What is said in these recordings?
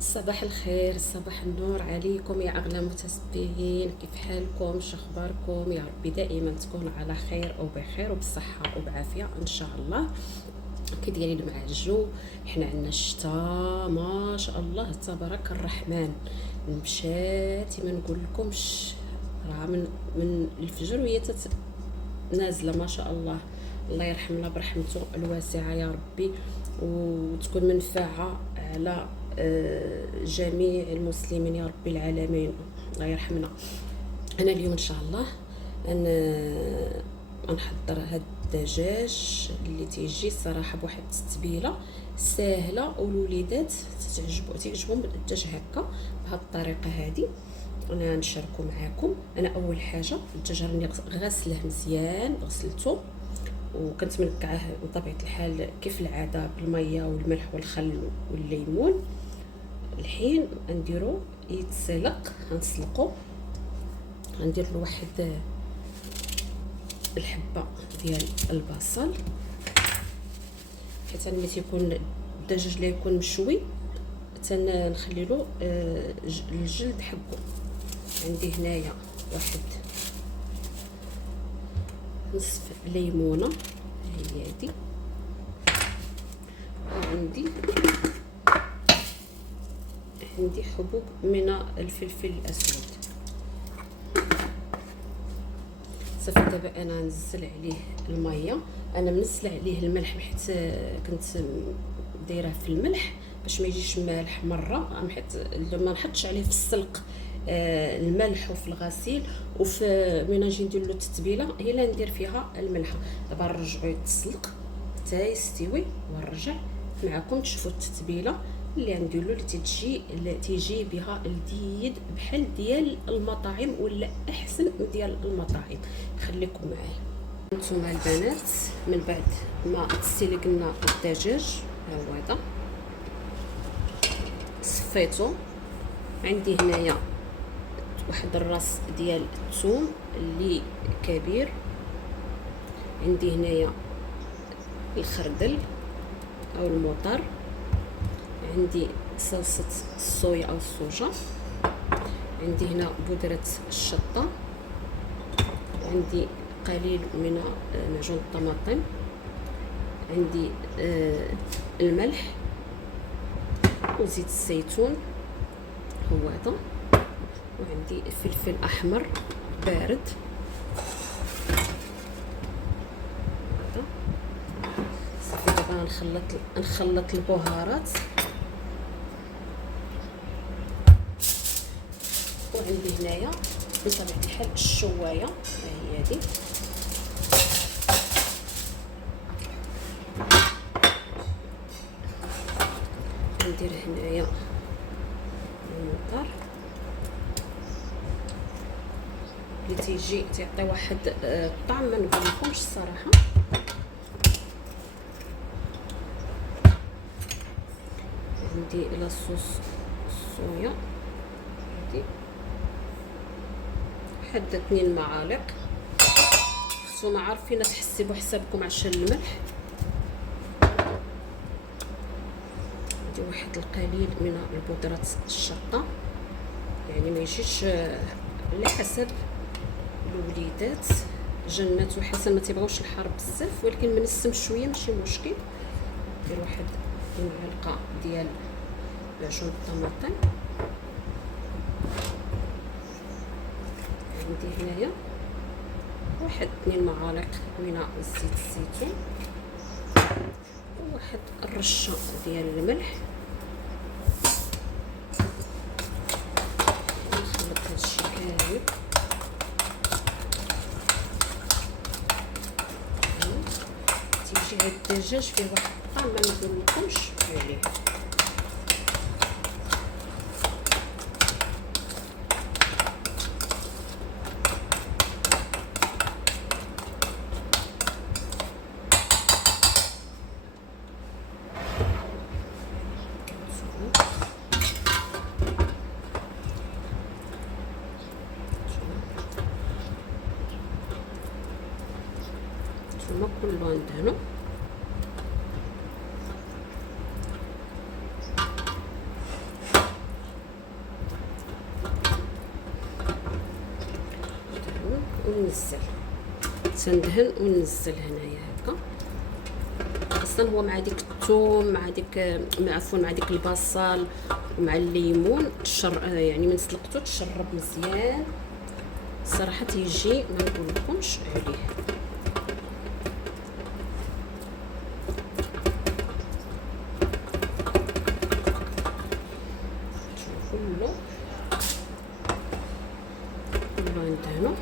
صباح الخير، صباح النور عليكم يا اغلى متتبعين. كيف حالكم؟ شخباركم؟ يا ربي دائما تكونوا على خير او بخير وبصحه وبعافيه ان شاء الله. كي دايرين مع الجو؟ حنا عندنا الشتاء ما شاء الله تبارك الرحمن. مشاتي ما نقول لكمش، راه من الفجر وهي نازله ما شاء الله. الله يرحمنا برحمته الواسعه يا ربي، وتكون منفعه على جميع المسلمين يا رب العالمين. الله يرحمنا. انا اليوم ان شاء الله نحضر هاد الدجاج اللي تيجي صراحه بواحد التتبيله ساهله، والوليدات تعجبهم الدجاج هكا بهاد الطريقه هادي. انا نشاركو معاكم. انا اول حاجه الدجاج راني غسله مزيان، غسلته وكنت منقعه بطبيعه الحال كيف العاده بالميه والملح والخل والليمون. الحين نديرو يتسلق، غنسلقو. غندير له واحد الحبه ديال البصل، حيت ملي تيكون الدجاج لا يكون مشوي تنخلي له الجلد حقه. عندي هنايا واحد نصف ليمونه هي هادي، وعندي حبوب من الفلفل الاسود. صافي دابا انا نزل عليه الميه. انا منزله عليه الملح حيت كنت دايره في الملح باش ما يجيش مالح مره، حيت ما نحطش عليه في السلق الملح وفي الغسيل وفي من نجي ندير له التتبيله هي اللي ندير فيها الملح. دابا نرجعو يتسلق حتى يستوي ونرجع معكم تشوفوا التتبيله اللي ندير له، اللي تيجي بها الديد بحال ديال المطاعم ولا احسن ديال المطاعم. خليكم معايا. نتوما البنات من بعد ما سلقنا الدجاج ها هو هذا صفيته. عندي هنايا واحد الراس ديال الثوم اللي كبير، عندي هنايا الخردل او المطر، عندي صلصه الصويا او الصوجه، عندي هنا بودره الشطه، عندي قليل من معجون الطماطم، عندي الملح وزيت الزيتون هو هذا، وعندي فلفل احمر بارد هذا. صافي دابا نخلط البهارات. وعندي هنايا بطبيعه الحال الشوايه هي هذه، ندير هنايا المطر اللي تيجي تعطي واحد الطعم ما نقول لكمش الصراحه. عندي لاصوص الصويا هادي واحد 2 معالق. نتوما عارفين تحسبوا حسابكم عشان الملح. عندي واحد القليل من البودرة الشطة، يعني ما يجيش على حسب الوليدات. جنات وحسن ما تيبغوش الحار بزاف، ولكن منسم شويه ماشي مشكل. ندير واحد المعلقه ديال معجون الطماطم. عندي هنايا واحد 2 معالق من زيت الزيتون، وواحد الرشه ديال الملح. نخلط هادشي كامل. تيجي هاد الدجاج فيه واحد الطعم ما نقول لكمش عليه. ثم كله ندهنو. وننزل، تندهن وننزل هنايا هكا. اصلا هو مع ديك الثوم مع ديك عفوا مع ديك البصل ومع الليمون يعني من سلقته تشرب مزيان صراحه، تيجي ما نقولكمش عليه. كله ندهنو.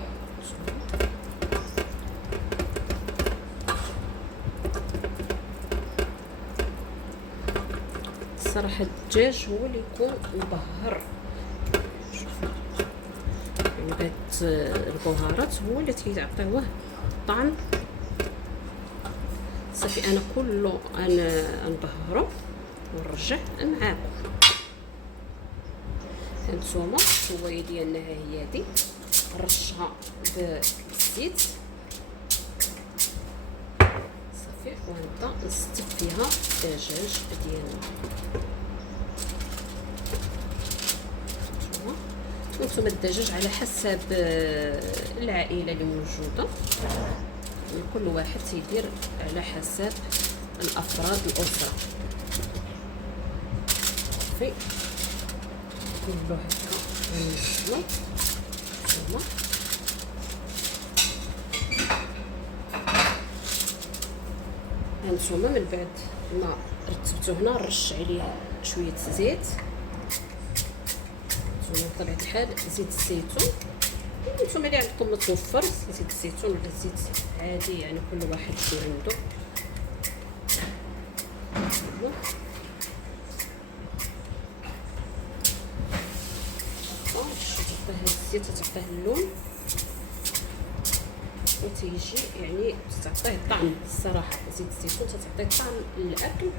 صراحه الدجاج هو اللي يكون مبهر، يعني هاد البهارات هو اللي تيعطيوه طعم. صافي انا كله انا نبهرو ونرجع معاكم. هانتوما الشوايه ديالنا ها هي هادي، نرشها بالزيت صافي، ونبدا نستف فيها الدجاج ديالنا. نتوما الدجاج على حسب العائله اللي موجوده، يعني كل واحد تيدير على حسب الافراد الاسره. صافي كله هكا نوصلو. هانتوما من بعد ما رتبتو هنا نرش عليه شويه زيت. هانتوما بطبيعه الحال زيت الزيتون، نتوما اللي عندكم متوفر زيت الزيتون ولا زيت عادي، يعني كل واحد شنو عنده. تعطيه الزيت تعطيه اللون وتيجي يعني تعطيه طعم. الصراحه زيت الزيتون تعطيه طعم للاكل،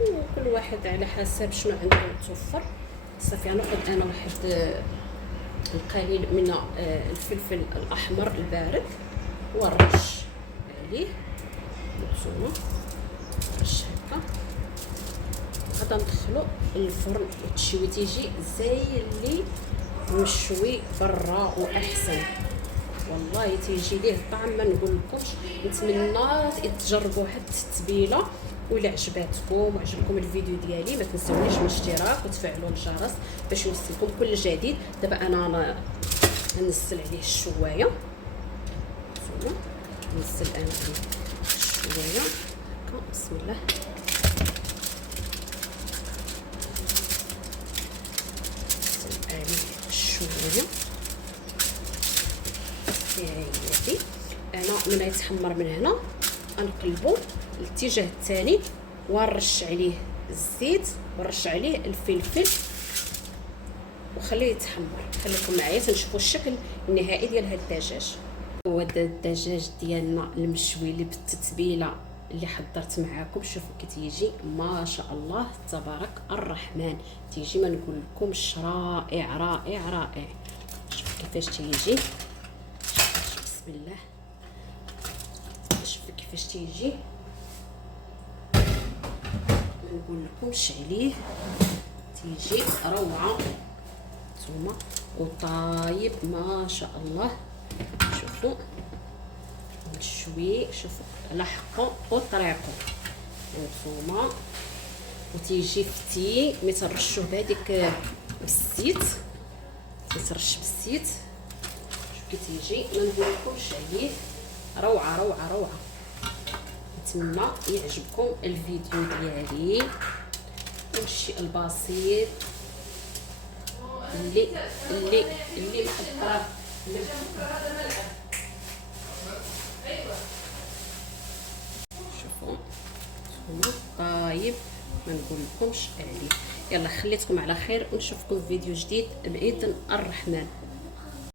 وكل واحد على حسب شنو عنده متوفر. صافي غناخذ انا واحد القليل من الفلفل الاحمر البارد ونرش عليه. نتوما نرش هكا، غادا ندخلو للفرن وتشوي، تيجي زي اللي مشوي برا واحسن. والله تيجي ليه طعم ما نقولكمش. نتمنى تجربوا هاد التتبيله، وإلا عجباتكم وعجبكم الفيديو ديالي ما تنساونيش من الاشتراك وتفعلوا الجرس باش يوصلكم كل جديد. دابا انا غنزل عليه الشوايه. نتوما نزل انا الشوايه هكا، بسم الله. نزل عليه الشوايه هادي. انا ملي يتحمر من هنا نقلبو الاتجاه الثاني ونرش عليه الزيت ونرش عليه الفلفل وخليه يتحمر. خليكم معايا تنشوفوا الشكل النهائي ديال هاد الدجاج. هو الدجاج ديالنا المشوي اللي بالتتبيله اللي حضرت معاكم. شوفوا كي تيجي ما شاء الله تبارك الرحمن، تيجي ما نقول لكمش رائع رائع رائع. شوفوا كيفاش تيجي، بسم الله. شوفوا كيفاش تيجي ما نقول لكمش عليه، تيجي روعه. نتوما وطايب ما شاء الله. شوفوا الشوي، شوفوا لحقوا وطريقوا نتوما، وتيجي فتي ملي ترشوه بهذيك بالزيت، تيترش بالزيت. شوف كي تيجي ما نقولكمش عليه، روعه روعه روعه. نتمنى يعجبكم الفيديو ديالي والشيء البسيط اللي محضره. شوفوا نتوما طايب ما نقولكمش عليه. يلا خليتكم على خير ونشوفكم في فيديو جديد باذن الرحمن.